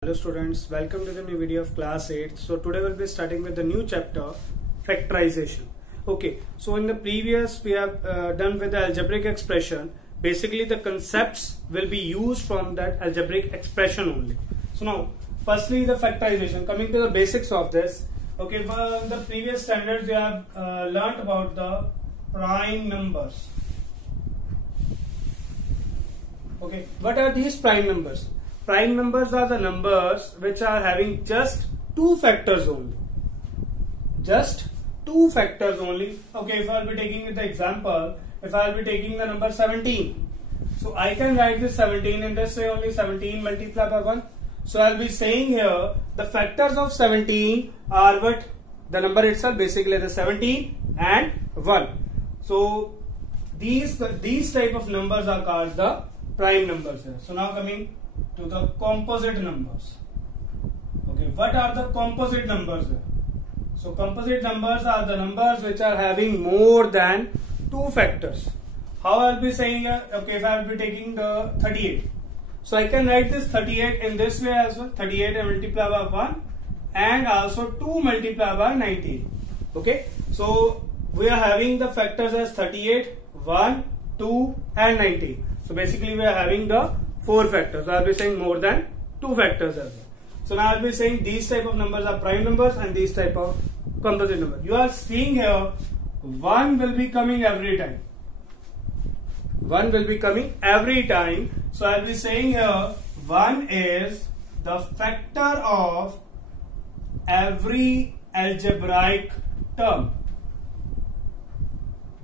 Hello students, welcome to the new video of class 8. So today we'll be starting with the new chapter, factorization. Okay, so in the previous we have done with the algebraic expression. Basically the concepts will be used from that algebraic expression only. So now firstly the factorization, coming to the basics of this. Okay, for the previous standards we have learnt about the prime numbers. Okay, what are these prime numbers? Prime numbers are the numbers which are having just two factors only. Just two factors only. Okay, if I will be taking the example, if I will be taking the number 17. So I can write this 17 in this way only, 17 multiplied by 1. So I will be saying here the factors of 17 are what? The number itself, basically the 17 and 1. So these type of numbers are called the prime numbers here. So now coming to the composite numbers. Okay, what are the composite numbers here? So composite numbers are the numbers which are having more than two factors. How I will be saying here? Okay, if I will be taking the 38. So I can write this 38 in this way as well. 38 and multiply by 1 and also 2 multiply by 19. Okay, so we are having the factors as 38, 1, 2 and 19. So basically we are having the four factors. I will be saying more than two factors as well. So now I will be saying these type of numbers are prime numbers and these type of composite numbers. You are seeing here 1 will be coming every time. 1 will be coming every time. So I will be saying here 1 is the factor of every algebraic term.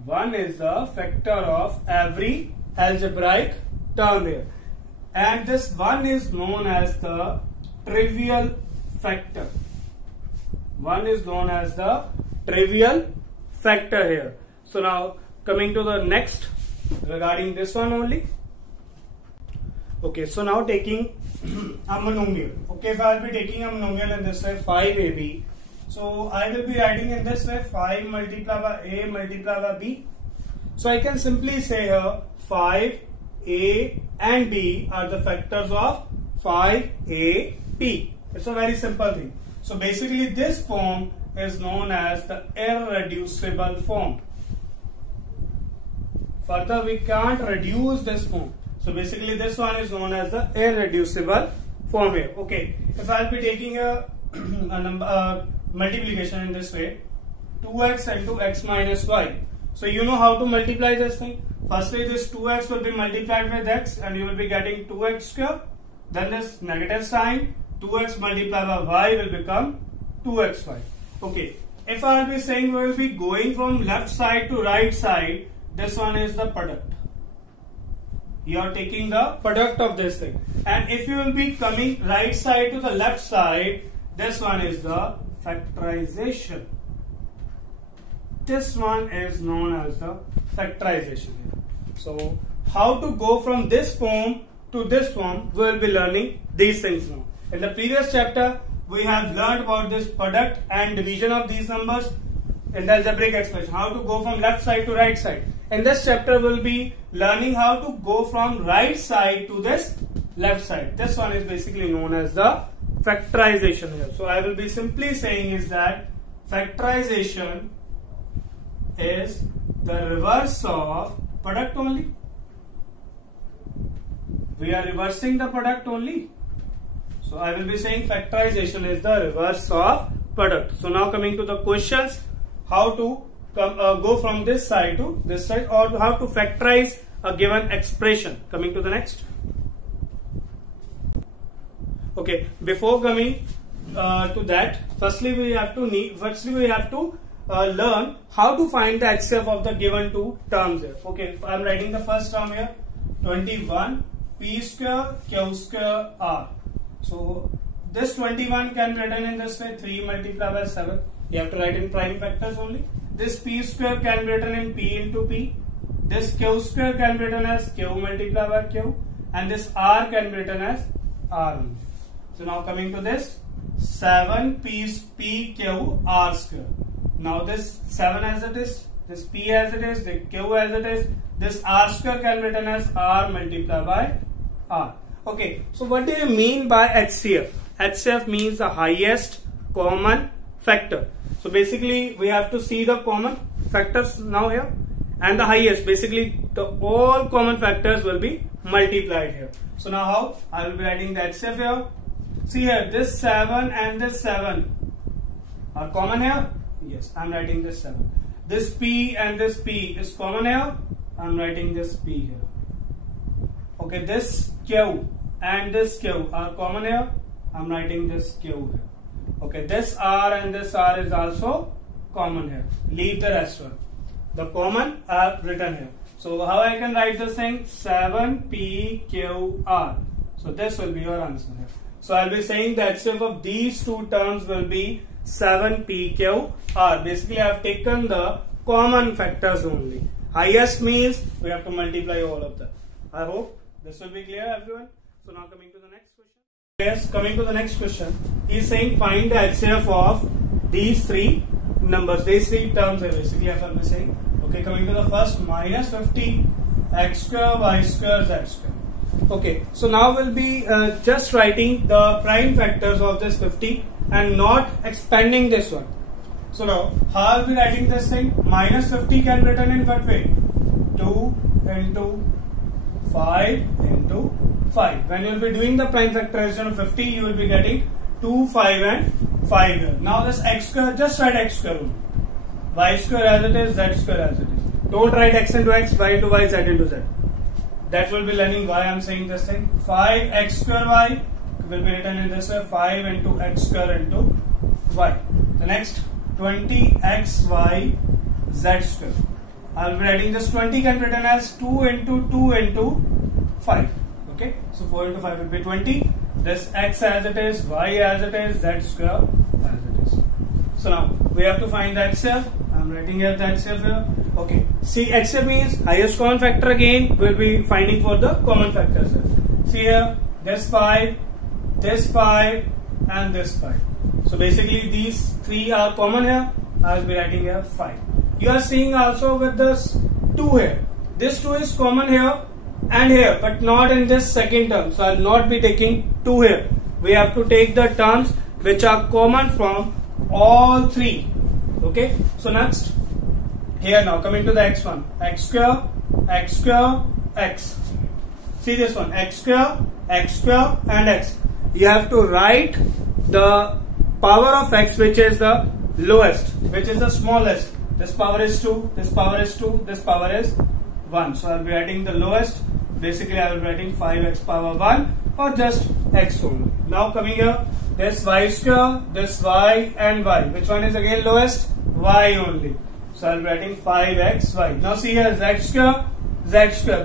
1 is the factor of every algebraic term here. And this 1 is known as the trivial factor. 1 is known as the trivial factor here. So now coming to the next regarding this one only. Okay, so now taking a monomial. Okay, if I will be taking a monomial in this way 5ab. So I will be writing in this way 5 multiplied by a multiplied by b. So I can simply say here 5 a and b are the factors of 5ab. It's a very simple thing. So basically this form is known as the irreducible form. Further we can't reduce this form. So basically this one is known as the irreducible form here. Okay, if I'll be taking a number multiplication in this way, 2x into x minus y. So you know how to multiply this thing. Firstly, this 2x will be multiplied with x and you will be getting 2x square. Then this negative sign, 2x multiplied by y will become 2xy. Okay, if I will be saying we will be going from left side to right side, this one is the product. You are taking the product of this thing. And if you will be coming right side to the left side, this one is the factorization. This one is known as the factorization here. So how to go from this form to this form, we will be learning these things now. In the previous chapter we have learned about this product and division of these numbers in the algebraic expression, how to go from left side to right side. In this chapter we will be learning how to go from right side to this left side. This one is basically known as the factorization here. So I will be simply saying is that factorization is the reverse of product only. We are reversing the product only. So I will be saying factorization is the reverse of product. So now coming to the questions, how to go from this side to this side, or how to factorize a given expression. Coming to the next. Okay, before coming to that, firstly we have to learn how to find the HCF of the given two terms here. Okay, I am writing the first term here, 21 p square q square r. So this 21 can be written in this way, 3 multiplied by 7. You have to write in prime factors only. This p square can be written in p into p. This q square can be written as q multiplied by q, and this r can be written as r. So now coming to this 7 p q r square. Now this 7 as it is, this p as it is, the q as it is, this r square can be written as r multiplied by r. Okay, so what do you mean by HCF? HCF means the highest common factor. So basically we have to see the common factors now here, and the highest, basically the all common factors will be multiplied here. So now how? I will be writing the HCF here. See here, this 7 and this 7 are common here. Yes, I am writing this 7. This P and this P is common here. I am writing this P here. Okay, this Q and this Q are common here. I am writing this Q here. Okay, this R and this R is also common here. Leave the rest one. The common are written here. So how I can write this thing? 7PQR. So this will be your answer here. So I'll be saying that HCF of these two terms will be 7PQR. Basically I have taken the common factors only. Highest means we have to multiply all of them. I hope this will be clear, everyone. So now coming to the next question. Yes, coming to the next question. He is saying find the HCF of these three numbers. These three terms are basically I will be saying. Okay, coming to the first, minus 50 x square y square z square. Okay, so now we'll be just writing the prime factors of this 50 and not expanding this one. So now how I'll be writing this thing? Minus 50 can be written in what way? 2 into 5 into 5. When you will be doing the prime factorization of 50, you will be getting 2, 5 and 5 here. Now this x square, just write x square only. Y square as it is, z square as it is. Don't write x into x, y into y, z into z. That will be learning why I am saying this thing. 5x square y will be written in this way, 5 into x square into y. The next 20xy z square. I will be writing this 20 can be written as 2 into 2 into 5. Okay, so 4 into 5 will be 20. This x as it is, y as it is, z square as it is. So now we have to find the HCF. I am writing here the HCF here. Okay, see HCF means highest common factor. Again we will be finding for the common factors here. See here, this 5 and this 5. So basically these three are common here. I will be writing here 5. You are seeing also with this 2 here. This 2 is common here and here, but not in this second term. So I will not be taking 2 here. We have to take the terms which are common from all three. Okay, so next here now coming to the x one, x square, x. See this one, x square and x. You have to write the power of x which is the lowest, which is the smallest. This power is 2, this power is 2, this power is 1. So I will be writing the lowest. Basically I will be writing 5x power 1 or just x only. Now coming here, this y square, this y and y. Which one is again lowest? Y only. So I will be writing 5xy. Now see here, z square.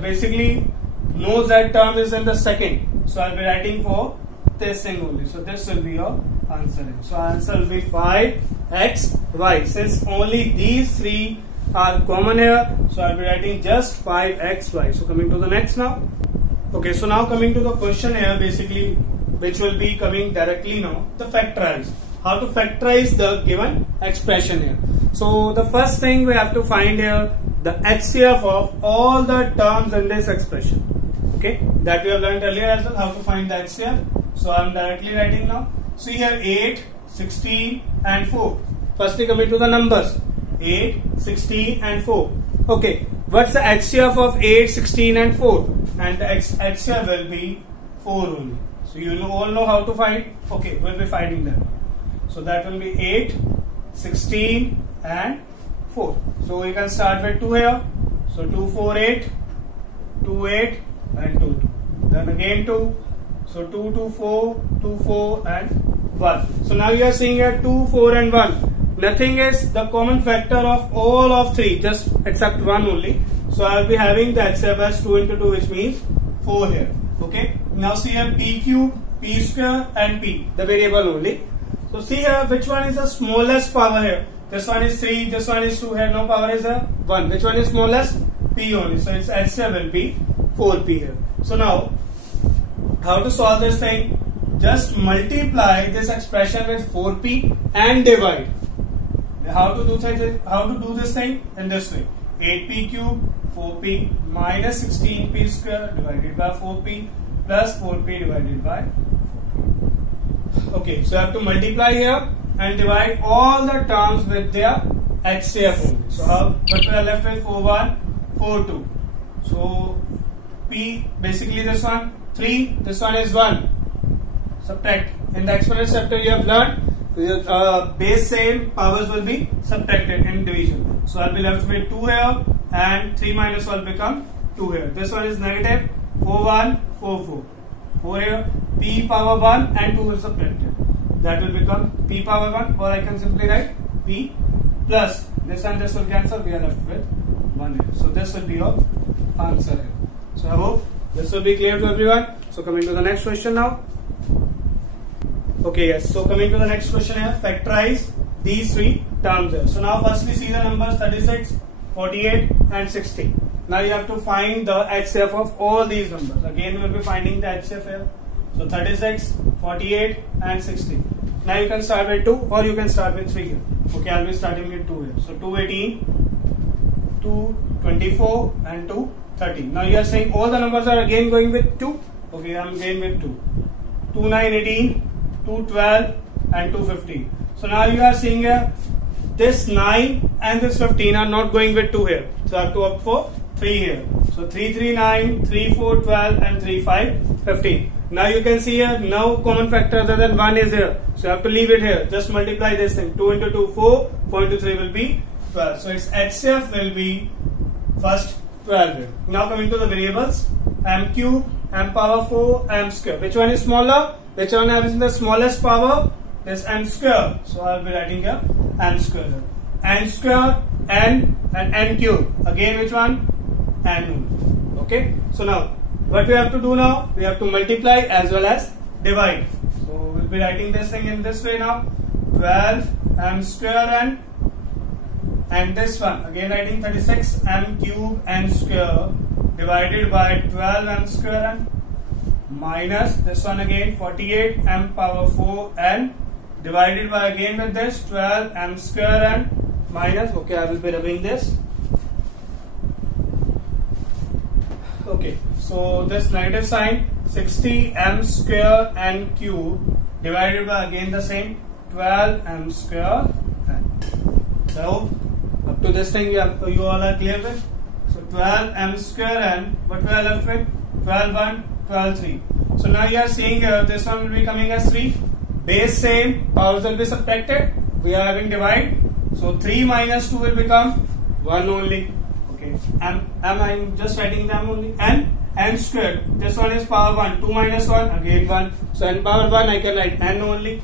Basically no z term is in the second. So I will be writing for this thing only. So this will be your answer. So answer will be 5xy. Since only these three are common here, so I will be writing just 5xy. So coming to the next now. Okay, so now coming to the question here, basically which will be coming directly now, the factorize. How to factorize the given expression here. So the first thing we have to find here, the HCF of all the terms in this expression. Okay, that we have learned earlier as well, how to find the HCF. So I am directly writing now. See here, 8, 16 and 4. Firstly coming to the numbers, 8, 16 and 4. Okay, what's the HCF of 8, 16 and 4? And the HCF will be 4 only. So you all know how to find. Okay, we'll be finding that. So that will be 8, 16 and 4. So we can start with 2 here. So 2, 4, 8, 2, 8 and 2, 2. Then again 2. So 2, 2, 4, 2, 4 and 1. So now you are seeing here 2, 4 and 1. Nothing is the common factor of all of 3, just except 1 only. So I will be having the HCF as 2 into 2, which means 4 here. Okay. Now see here p cube, p square and p, the variable only. So see here which one is the smallest power here. This one is 3, this one is 2 here, no power is 1. Which one is smallest? P only. So its HCF will be 4p here. So now how to solve this thing? Just multiply this expression with 4p and divide. How to do this thing? In this way. 8p cube, 4p minus 16p square divided by 4p plus 4p divided by 4p. Okay, so you have to multiply here and divide all the terms with their HCF only. So what we are left with? 4 1, 4 2. So P, basically this one 3, this one is 1. Subtract. In the exponent chapter you have learned base same, powers will be subtracted in division. So I'll be left with 2 here and 3 minus 1 become 2 here. This one is negative 4 1, 4 4. 4 here, P power 1 and 2 is subtracted. That will become P power 1, or I can simply write P plus this and this will cancel. We are left with 1 here. So this will be your answer here. So I hope this will be clear to everyone. So coming to the next question now. Okay, yes. So coming to the next question here, factorize these three terms here. So now firstly see the numbers 36, 48 and 60. Now you have to find the HCF of all these numbers. Again we will be finding the HCF here. So 36, 48 and 60. Now you can start with 2 or you can start with 3 here. Okay, I will be starting with 2 here. So 218, 224 and 230. Now you are saying all the numbers are again going with 2. Okay, I am again with 2. 2918, 212 and 215. So now you are seeing here this 9 and this 15 are not going with 2 here. So I have to opt for 3 here. So 3 3 9, 3 4 12 and 3 5 15. Now you can see here no common factor other than 1 is here. So you have to leave it here. Just multiply this thing. 2 into 2 4, 4 into 3 will be 12. So its HCF will be first 12 here. Now coming to the variables, m cube, m power 4, m square. Which one is smaller? Which one has the smallest power? This m square. So I will be writing here m square. N square, n and n cube. Again which one? N. Okay. So now what we have to do now? We have to multiply as well as divide. So we'll be writing this thing in this way now. 12 m square and this one again writing 36 m cube n square divided by 12 m square n minus this one again 48 m power 4 n divided by again with this 12 m square n minus, okay, I will be rubbing this. Okay, so this negative sign 60 m square n cube divided by again the same 12 m square n. So up to this thing you all are clear with. So 12 m square n, what we are left with? 12 1, 12 3. So now you are seeing here this one will be coming as 3. Base same, powers will be subtracted. We are having divide. So 3 minus 2 will become 1 only. Okay, I'm just writing them only. N squared. This one is power 1. 2 minus 1 again 1. So n power 1 I can write n only.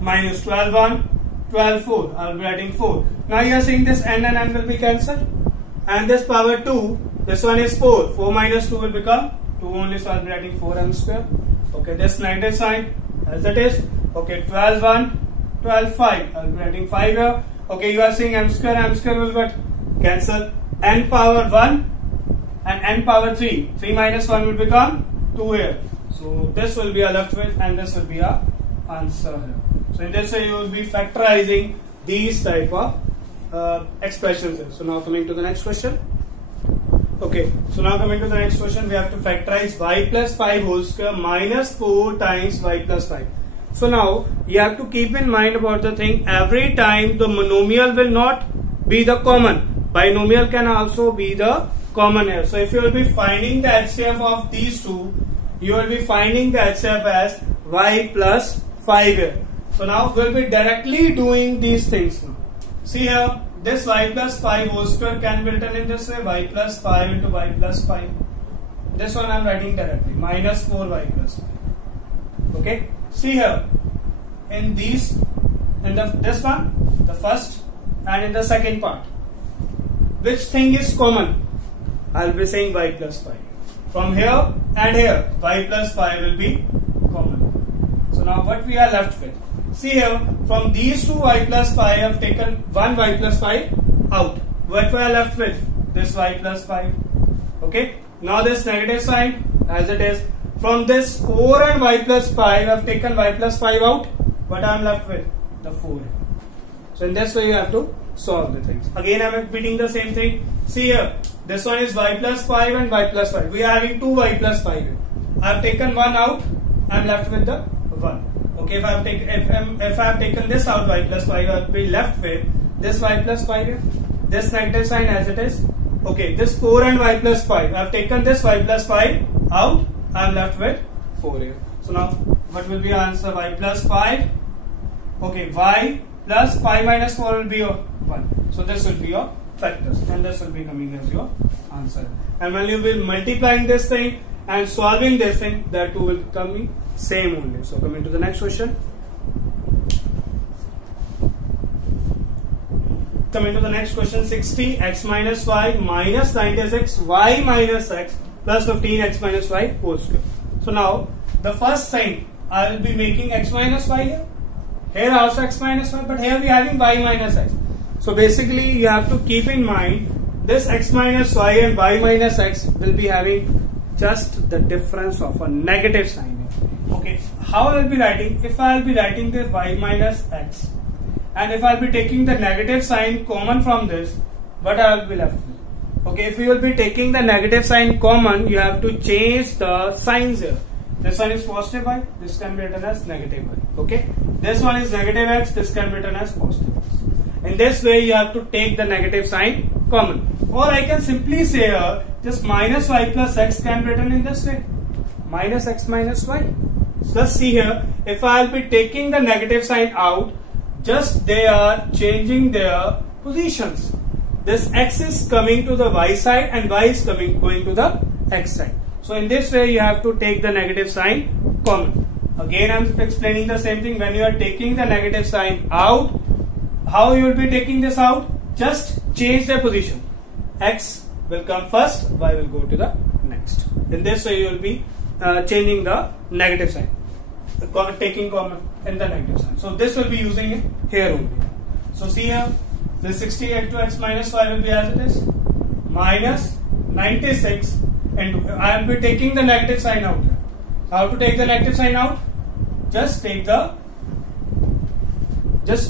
Minus 12 1, 12 4. I will be writing 4. Now you are seeing this n and n will be cancelled. And this power 2. This one is 4. 4 minus 2 will become 2 only. So I will be writing 4m square. Okay, this negative sign as it is. Okay, 12 1, 12 5. I will be writing 5 here. Okay, you are seeing m square will get cancel. N power 1 and n power 3. 3 minus 1 will become 2 here. So this will be a left with and this will be a answer here. So in this way you will be factorizing these type of expressions here. So now coming to the next question. Okay, so now coming to the next question, we have to factorize y plus 5 whole square minus 4 times y plus 5. So now you have to keep in mind about the thing, every time the monomial will not be the common. Binomial can also be the common here. So if you will be finding the HCF of these two, you will be finding the HCF as y plus 5 here. So now we will be directly doing these things now. See here, this y plus 5 whole square can be written in this way, y plus 5 into y plus 5. This one I am writing directly, minus 4y plus 5. Okay, see here, in these, in this one, the first and in the second part, which thing is common? I will be saying y plus 5. From here and here, y plus 5 will be common. So now what we are left with? See here, from these two y plus 5, I have taken one y plus 5 out. What we are left with? This y plus 5. Okay. Now this negative sign as it is. From this 4 and y plus 5, I have taken y plus 5 out. What I am left with? The 4. So in this way you have to solve the things. Again I am repeating the same thing. See here, this one is y plus 5 and y plus 5. We are having two y plus 5 here. I have taken one out. I am left with the 1. Okay, if I have taken this out, y plus 5, I will be left with this y plus 5 here, this negative sign as it is. Okay, this 4 and y plus 5. I have taken this y plus 5 out. I am left with 4 here. So now, what will be your answer? Y plus 5. Okay, y plus 5 minus 4 will be your 1. So this will be your factors, and this will be coming as your answer. And when you will multiplying this thing and solving this thing, that two will come same only. So coming to the next question. Coming to the next question, 60 x minus y minus 96 y minus x plus 15 x minus y whole square. So now the first thing, I will be making x minus y here. Here also x minus y, but here we are having y minus x. So basically you have to keep in mind this x minus y and y minus x will be having just the difference of a negative sign here. Okay, how I will be writing? If I will be writing this y minus x, and if I will be taking the negative sign common from this, what I will be left with? Okay, if you will be taking the negative sign common, you have to change the signs here. This one is positive y, this can be written as negative y. Okay, this one is negative x, this can be written as positive x. In this way, you have to take the negative sign common. Or I can simply say here, this minus y plus x can be written in this way. Minus x minus y. So let's see here, if I will be taking the negative sign out, just they are changing their positions. This x is coming to the y side and y is going to the x side. So in this way you have to take the negative sign common. Again I am explaining the same thing. When you are taking the negative sign out, how you will be taking this out? Just change their position. X will come first, y will go to the next. In this way you will be changing the negative sign, taking common in the negative sign. So this will be using it here only. So see here, the 68 to x minus y will be as it is, minus 96, and I will be taking the negative sign out here. How to take the negative sign out? Just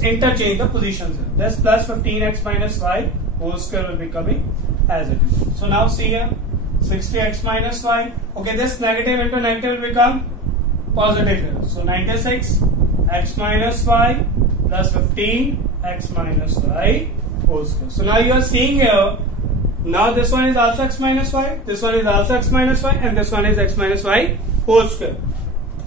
interchange the positions here. This plus 15x minus y whole square will be coming as it is. So now see here, 60x minus y. Okay, this negative into negative will become positive here. So 96 x minus y plus 15 x minus y whole square. So now you are seeing here, now this one is also x minus y, this one is also x minus y, and this one is x minus y whole square.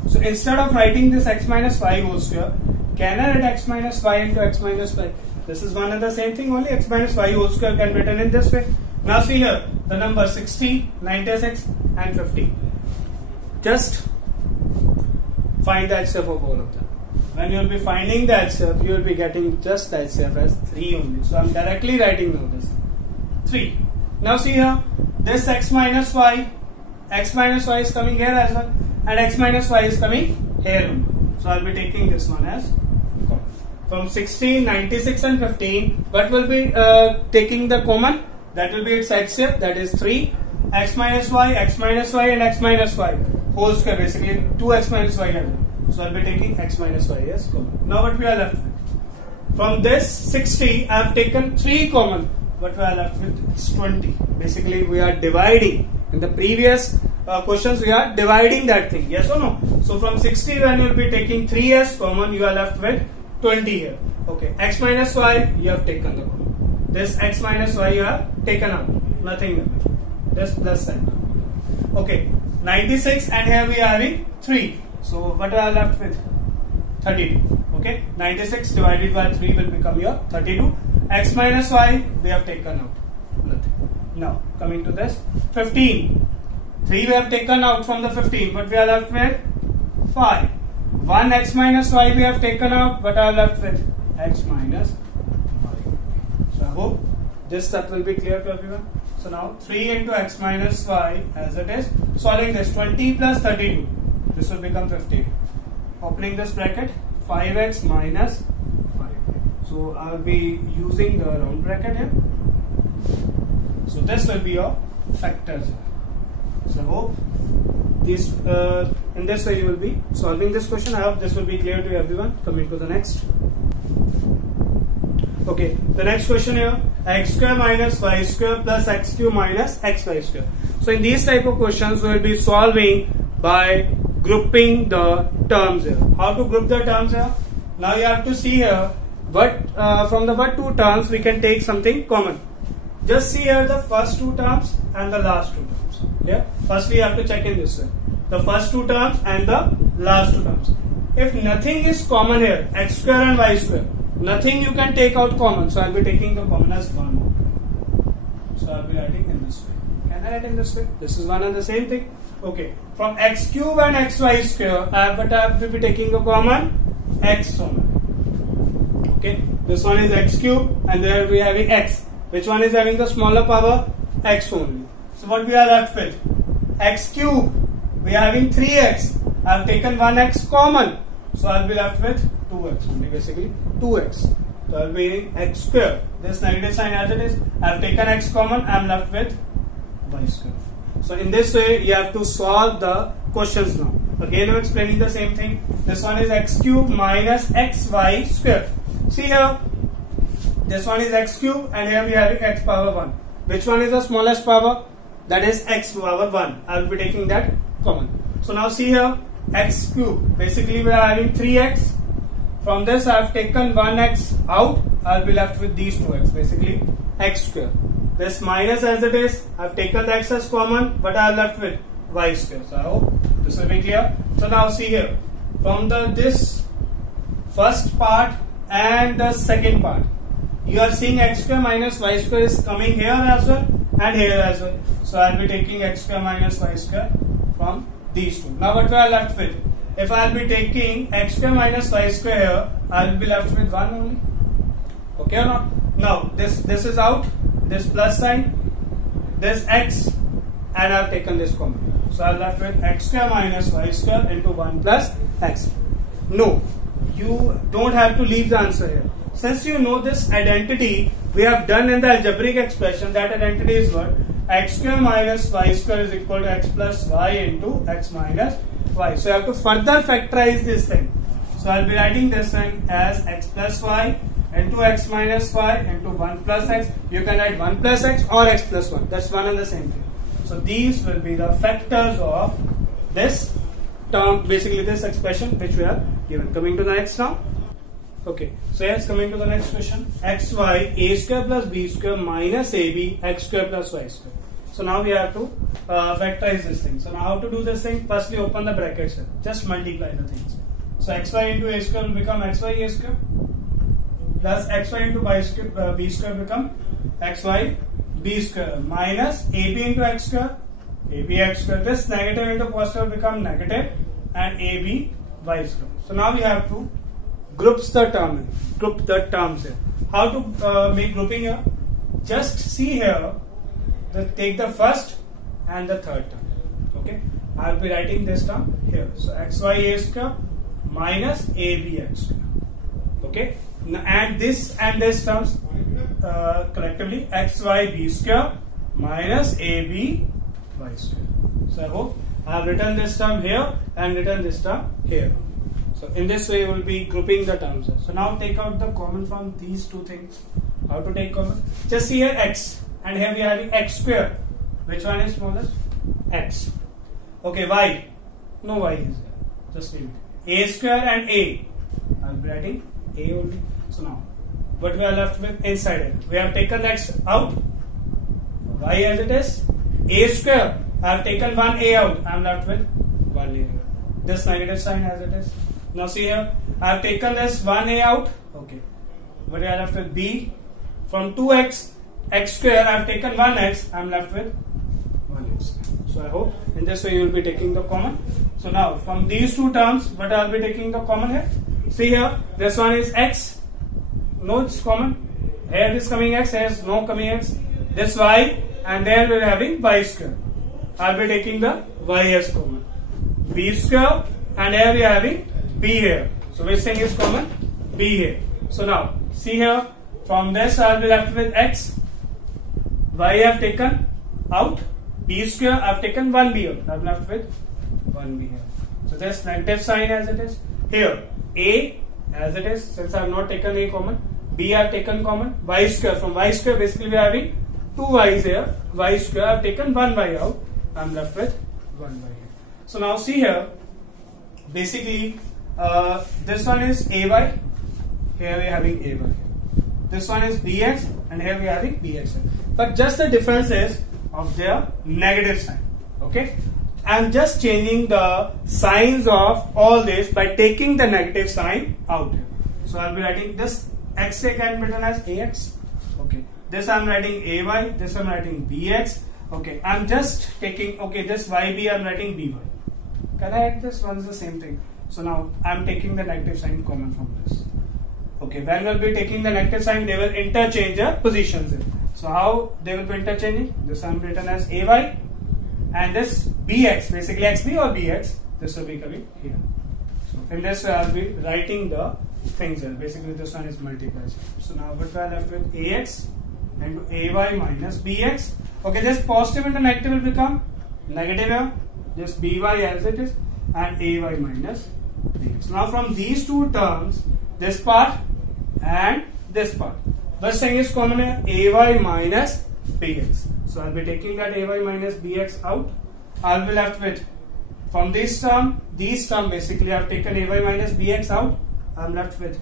So instead of writing this x minus y whole square, can I write x minus y into x minus y? This is one and the same thing, only x minus y whole square can be written in this way. Now see here, the number 60, 96 and 50. Just find the HCF of all of them. When you will be finding the HCF, you will be getting just the HCF as 3 only. So I am directly writing now this 3. Now see here, this x minus y is coming here as well, and x minus y is coming here only. So I will be taking this one as common. From 16, 96 and 15, what will be taking the common? That will be its HCF, that is 3. X minus y and x minus y whole square, basically 2x minus y here. So I will be taking x minus y as common. Now what we are left with? From this 60, I have taken 3 common. What we are left with? It's 20. Basically we are dividing. In the previous questions we are dividing that thing. Yes or no? So from 60, when you will be taking 3 as common, you are left with 20 here. Okay. X minus y, you have taken the common. This x minus y you have taken out. Nothing left. This plus sign. Okay. 96, and here we are having 3. So what are left with? 32. Okay. 96 divided by 3 will become your 32. X minus y we have taken out. Nothing. Now coming to this 15. 3 we have taken out from the 15, but we are left with 5. 1 x minus y we have taken out, but are left with x minus y. So I hope this step will be clear to everyone. So now 3 into x minus y as it is. Solving this, 20 plus 32. This will become 50. Opening this bracket, 5x minus 5. So I will be using the round bracket here. So this will be your factors. So I hope this in this way you will be solving this question. I hope this will be clear to everyone. Coming to the next. Okay, the next question here, x square minus y square plus x cube minus xy square. So in these type of questions we will be solving by grouping the terms here. How to group the terms here? Now you have to see here what from the what two terms we can take something common. Just see here the first two terms and the last two terms. Yeah. Firstly, you have to check in this way. The first two terms and the last two terms. If nothing is common here, x square and y square, nothing you can take out common. So I'll be taking the common as 1. So I'll be writing in this way. Can I write in this way? This is one and the same thing. Okay. From x cube and xy square, I have to be taking the common x only. Okay. This one is x cube and there we are having x. Which one is having the smaller power? X only. So what we are left with? X cube. We are having 3x. I have taken 1x common. So I will be left with 2x only, basically 2x. So I will be x square. This negative sign as it is. I have taken x common. I am left with y square. So in this way, you have to solve the questions now. Again, I am explaining the same thing. This one is x cube minus xy square. See here. This one is x cube and here we are having x power 1. Which one is the smallest power? That is x power 1. I will be taking that common. So now see here, x cube. Basically we are having 3x. From this I have taken 1x out. I will be left with these 2x. Basically x square. This minus as it is. I have taken the x as common, but I am left with y square. So I hope this will be clear. So now see here, from this first part and the second part, you are seeing x square minus y square is coming here as well and here as well. So I will be taking x square minus y square from these two. Now what we are left with? If I will be taking x square minus y square here, I will be left with 1 only. Okay or not? Now this is out, this plus sign, this x, and I have taken this common. So I am left with x square minus y square into 1 plus x. No, you don't have to leave the answer here. Since you know this identity we have done in the algebraic expression, that identity is what? X square minus y square is equal to x plus y into x minus y. So you have to further factorize this thing. So I will be writing this thing as x plus y into x minus y into 1 plus x. You can write 1 plus x or x plus 1. That's one and the same thing. So these will be the factors of this term, basically this expression which we have given. Coming to the next now. Okay, so yes, coming to the next question. xy a square plus b square minus ab x square plus y square. So now we have to factorize this thing. So now how to do this thing? Firstly, open the brackets here. Just multiply the things. So xy into a square will become xy a square plus xy into y square, b square become xy b square minus ab into x square, ab x square. This negative into positive will become negative and ab y square. So now we have to group the terms here. How to make grouping here? Just see here, take the first and the third term. Okay, I will be writing this term here. So xy a square minus ab x square. Okay, and this terms collectively xy b square minus ab y square. So I hope I have written this term here and written this term here. So in this way we will be grouping the terms. So now take out the common from these two things. How to take common? Just see here x and here we are having x square. Which one is smallest? X. Okay, y. No y is there. Just leave it. A square and a. I will be writing a only. So now what we are left with inside it? We have taken x out. Y as it is. A square. I have taken 1a out. I am left with 1a here. This negative sign as it is. Now see here, I have taken this 1a out. Okay. What we are left with? B. From 2x, x square, I have taken 1x. I am left with 1x. So I hope in this way you will be taking the common. So now from these two terms, what I will be taking the common here? See here, this one is x. No, it's common. Here is coming x, here is no coming x. This y, and there we are having y square. I will be taking the y as common. B square, and here we are having b here. So which thing is common? B here. So now see here, from this I will be left with x. Y I have taken out. B square I have taken 1b out. I am left with 1b here. So this negative sign as it is. Here a as it is, since I have not taken a common. B I have taken common. Y square, from y square basically we are having 2 y's here. Y square I have taken 1 y out. I am left with 1 y here. So now see here, basically this one is ay, here we are having ay. This one is bx, and here we are having bx. But just the difference is of their negative sign. Okay, I'm just changing the signs of all this by taking the negative sign out here. So I'll be writing this xa can be written as ax. Okay, this I'm writing ay, this I'm writing bx. Okay, I'm just taking, okay, this yb I'm writing by. Can I add this? One is the same thing. So now I'm taking the negative sign common from this. Okay, when we'll be taking the negative sign, they will interchange the positions in. So how they will be interchanging? This I'm written as ay, and this bx, basically xb or bx, this will be coming here. So in this way I'll be writing the things here. Basically this one is multiplied. So now what we are left with ax into ay minus bx. Okay, this positive into negative will become negative here. This by as it is, and ay minus bx. Now from these two terms, this part and this part, first thing is common here, ay minus bx. So I'll be taking that ay minus bx out. I'll be left with, from these term basically I've taken ay minus bx out. I'm left with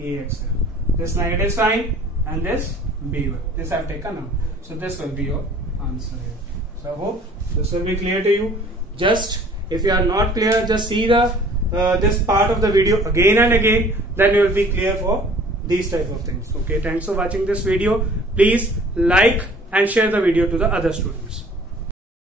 ax here. This negative sign and this by. This I've taken out. So this will be your answer here. So I hope this will be clear to you. Just if you are not clear, just see the this part of the video again and again, then you will be clear for these type of things. Okay, thanks for watching this video. Please like and share the video to the other students.